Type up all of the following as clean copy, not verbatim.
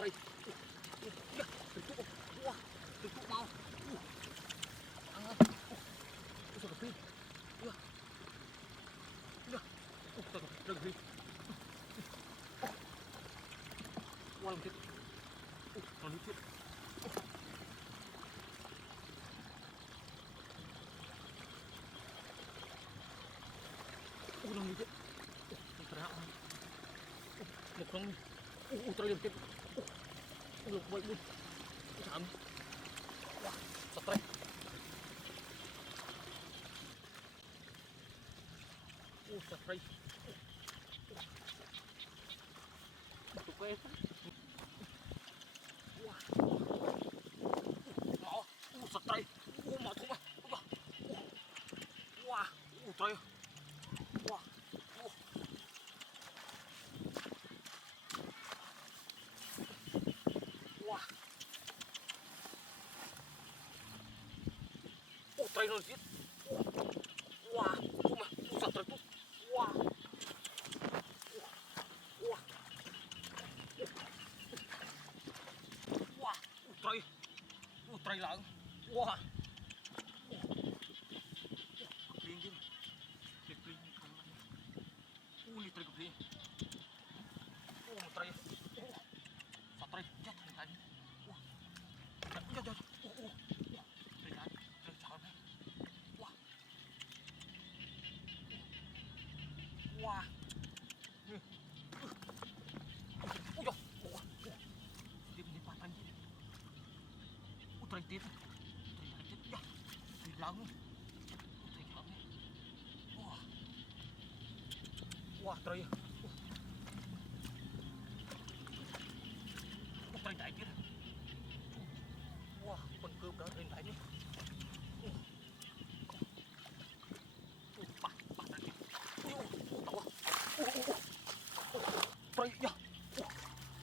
Trời. Từ tụ. Wow. Từ tụ mau. Ăn ơi. Ôi trời ơi. Được. Được. Ôi trời ơi. Đừng đi. Wow làm chết. Ôi nó đi chết. Ôi nó đi chết. Ôi trời ơi. Một con. Ôi trời ơi chết. Ôi lục vậy đi. Ôi trời ơi. Wow. Sắp đây. Ôi sắp đây. Bắt tụi quê. Wow. Mỏ. Ôi sắp đây. Ôi mỏ thùng này. Wow. Ôi trời ơi. Wow. Wow. Ôi trời ơi chết. Wow. Ôi mà. Ôi sắp trời. Wow. Wow. Wow. Ôi trời. Ôi trời lợn. Wow. Liên chứ. Liệt liên không. Ôi liệt trời cục liên. Ôi một trời. Sắp trời chết thằng thằng. Wow. Trời trời. Ôi ôi. Trời trời. Trời trời này. Wow. Wow. Ôi trời. Ôi. Tiếp đi qua tay. Ôi trời tiếp. Trời tiếp. Dạ. Trời lợn. Trời lợn này. Wow. Wow trời. Ôi trời đại tiếp. Wow, con cơm đó lên lại đi. Bà đây đi. Ôi, trời ơi.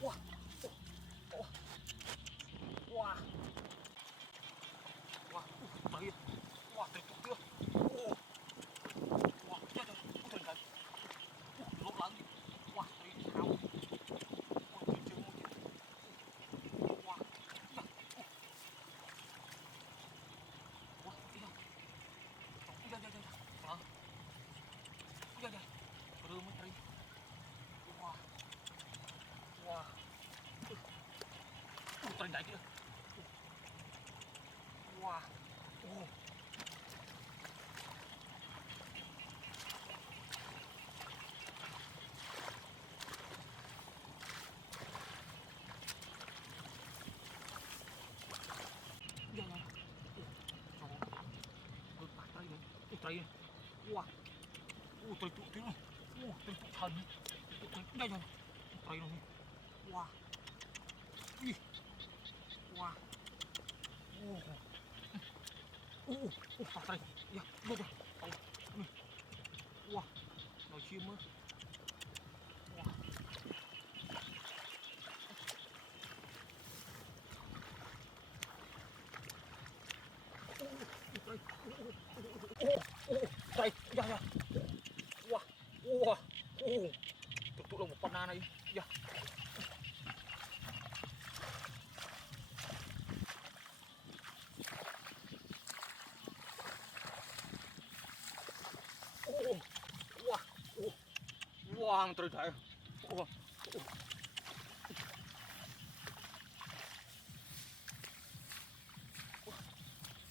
Wow. Wow. Wow. Trời ơi. Wow, trời chưa. Wow, chết rồi. Trời ơi. Lốt lẫn đi. Wow, trời ơi. Hao. Ôi, trời chưa mua gì. Wow. Wow, đi đâu. Đi ra. Trời ơi. Đi ra. Rưa mới đi. Wow. Wow. Trời đại kia. Wow. Dạ. Trời ơi. Được bạc tay đấy. Ôi trời ơi. Wow. Ôi trời tụ tiếng này. Ôi trời tụ thần. Ôi trời. Đây rồi. Ôi trời rồi. Wow. Ui. Wow. Bạc tay. Dạ. Dạ. Tay. Wow. Nói chim á. Wow. Trời. Dạ. Wow. Wow. Tụ đâu một banana này. Dạ. Wow. Wow, trời trời. Wow.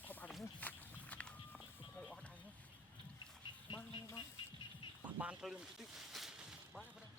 Có bà đấy nữa. Có ở đây nữa. Bán. Bán trời lên một tí. Bán ở đây.